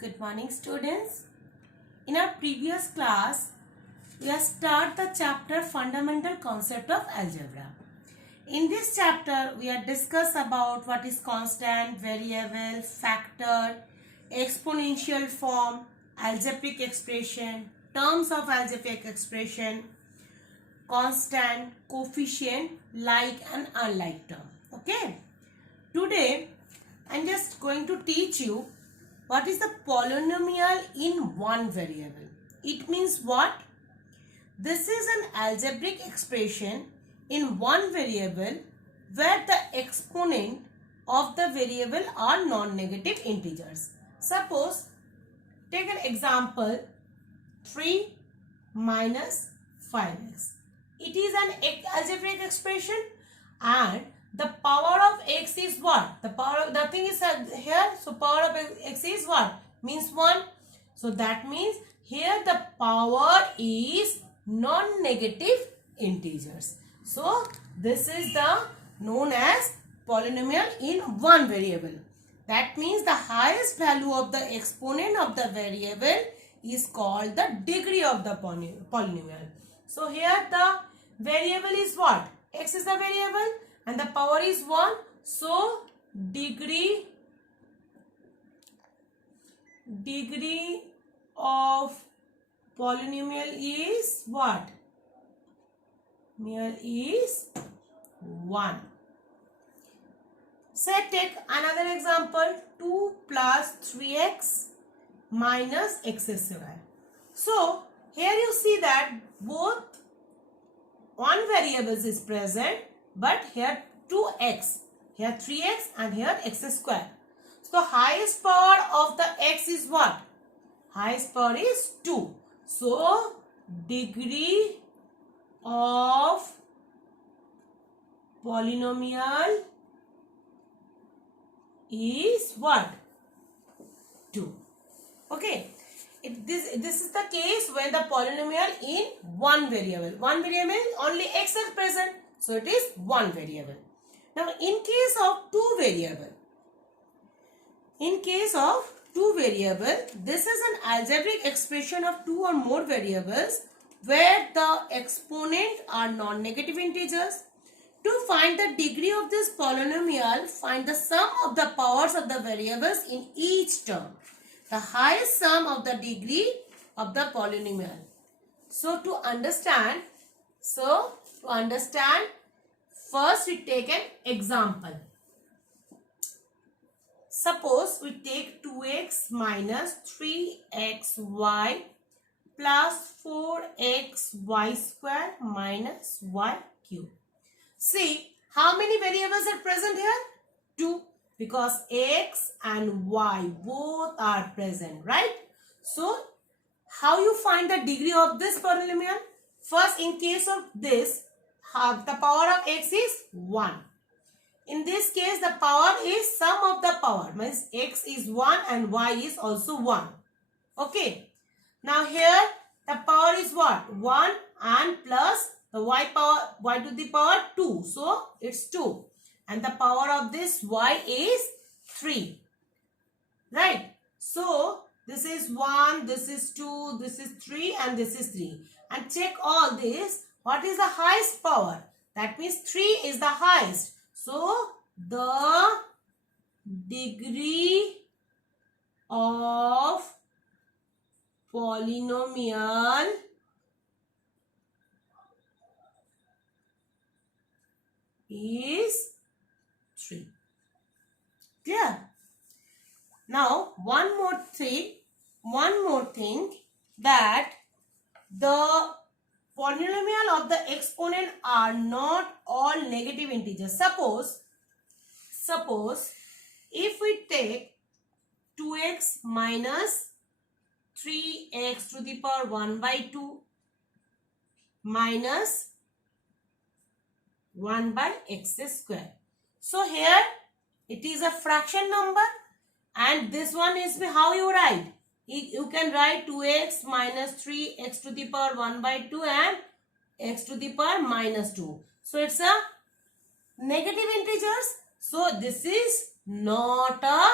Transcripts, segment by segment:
Good morning, students. In our previous class, we have started the chapter Fundamental Concept of Algebra. In this chapter, we have discussed about what is constant, variable, factor, exponential form, algebraic expression, terms of algebraic expression, constant, coefficient, like and unlike term. Okay. Today, I am just going to teach you what is the polynomial in one variable. It means what? This is an algebraic expression in one variable where the exponent of the variable are non-negative integers. Suppose, take an example, 3 minus 5x. It is an algebraic expression and the power of x is what? The power of nothing is here. So power of x is what? Means 1. So that means here the power is non-negative integers. So this is the known as polynomial in one variable. That means the highest value of the exponent of the variable is called the degree of the polynomial. So here the variable is what? X is the variable and the power is 1. So degree of polynomial is what? Is 1. Say take another example, 2 plus 3x minus x square. So here you see that both one variable is present, but here 2x, here 3x and here x square. So highest power of the x is what? Highest power is 2. So degree of polynomial is what? 2. Okay. This is the case when the polynomial in one variable. One variable only x is present. So it is one variable. Now in case of two variable, this is an algebraic expression of two or more variables where the exponents are non-negative integers. To find the degree of this polynomial, find the sum of the powers of the variables in each term. The highest sum of the degree of the polynomial. So to understand, first we take an example. Suppose we take 2x minus 3xy plus 4xy square minus y cube. See, how many variables are present here? 2. Because x and y both are present, right? So, how you find the degree of this polynomial? First, in case of this, the power of x is 1. In this case, the power is sum of the power. Means x is 1 and y is also 1. Okay. Now here, the power is what? 1 and plus the y to the power 2. So, it's 2. And the power of this y is 3. Right. So, this is 1, this is 2, this is 3 and this is 3. And check all this. What is the highest power? That means 3 is the highest. So, the degree of polynomial is 3. Clear? Now, one more thing that the polynomial of the exponent are not all negative integers. Suppose if we take 2x minus 3x to the power 1 by 2 minus 1 by x square. So here it is a fraction number and this one is how you write. You can write 2x minus 3x to the power 1 by 2 and x to the power minus 2. So it's a negative integers. So this is not a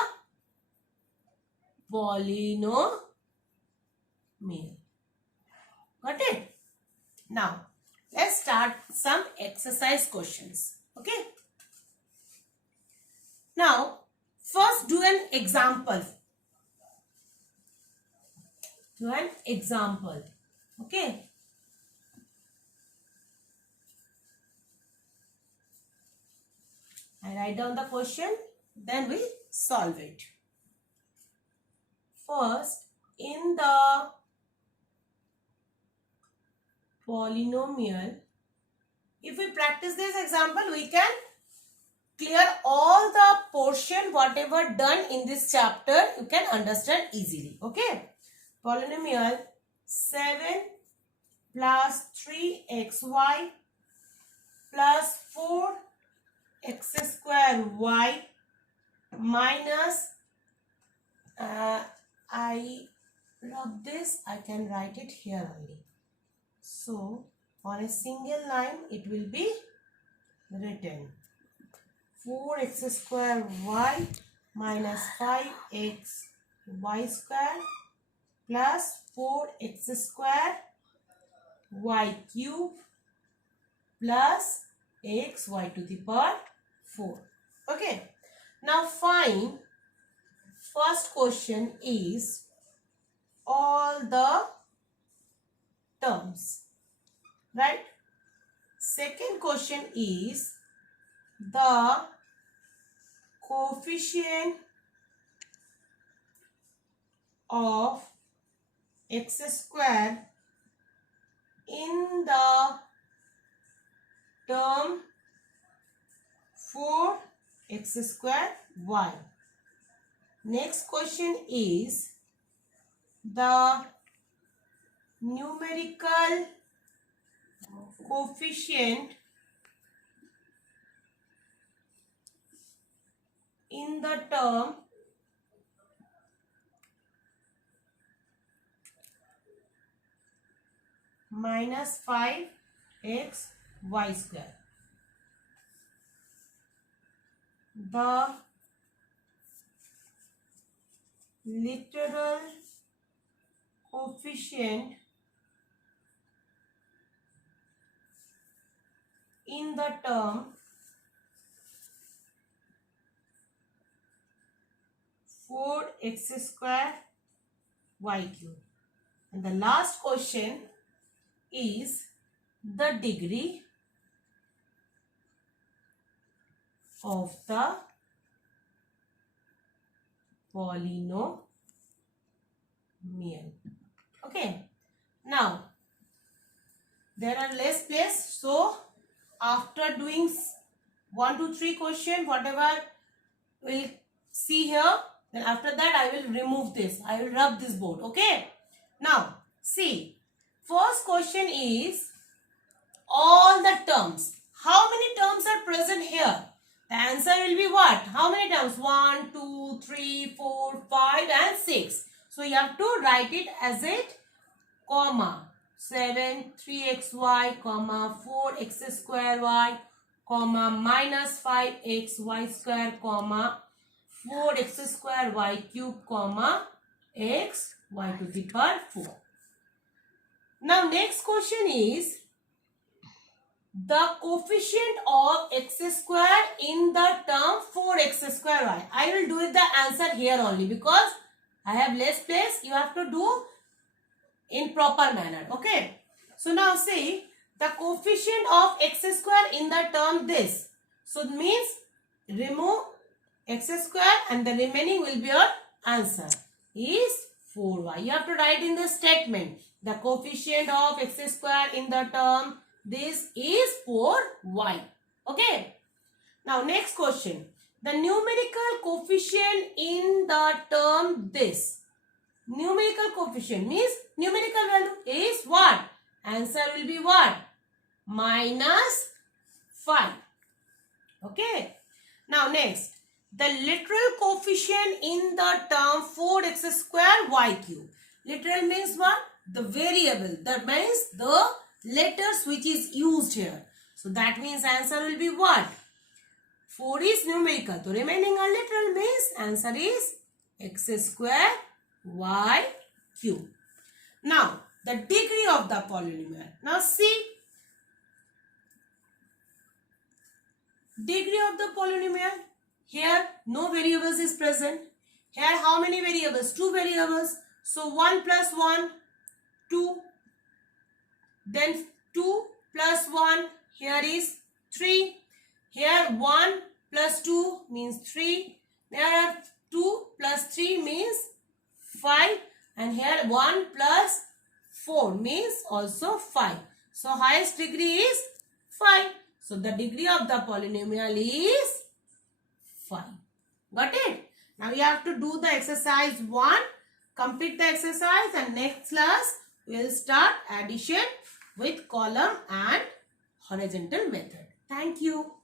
polynomial. Got it? Now, let's start some exercise questions. Okay? Now, first do an example. Do an example. Okay? I write down the question, then we solve it. First, in the polynomial, if we practice this example, we can clear all the portion, whatever done in this chapter, you can understand easily. Okay? Polynomial 7 plus 3xy plus 4x square y minus, I love this, I can write it here only. So, on a single line, it will be written 4x square y minus 5x y square plus 4x square y cube plus x y to the power 4. Okay. Now find, first question is all the terms. Right? Second question is the coefficient of x square in the term 4x square y. Next question is the numerical coefficient in the term minus 5x y square. The literal coefficient in the term 4x square y cube. And the last question is the degree of the polynomial. Okay. Now, there are less place. So, after doing 1, 2, 3 question, whatever we'll see here, then after that I will remove this. I will rub this board. Okay. Now, see. First question is all the terms. How many terms are present here? The answer will be what? How many terms? 1, 2, 3, 4, 5 and 6. So you have to write it as it comma 7 3xy comma 4x square y comma minus 5x y square comma 4x square y cube comma x y to the power 4. Now next question is the coefficient of x square in the term 4x square y. I will do it the answer here only because I have less place. You have to do in proper manner. Okay. So now see the coefficient of x square in the term this. So it means remove x square and the remaining will be your answer is 4y. You have to write in the statement the coefficient of x square in the term this is 4y. Okay. Now next question. The numerical coefficient in the term this. Numerical coefficient means numerical value is what? Answer will be what? Minus 5. Okay. Now next. The literal coefficient in the term 4x square y cube. Literal means what? The variable. That means the letters which is used here. So that means answer will be what? 4 is numerical. So remaining are literal means answer is x square y cube. Now, the degree of the polynomial. Now, see. Degree of the polynomial. Here, no variables is present. Here, how many variables? 2 variables. So, 1 plus 1, 2. Then 2 plus 1, here is 3. Here 1 plus 2 means 3. There 2 plus 3 means 5. And here 1 plus 4 means also 5. So highest degree is 5. So the degree of the polynomial is 5. Got it? Now we have to do the exercise 1. Complete the exercise, and next class we will start addition with column and horizontal method. Thank you.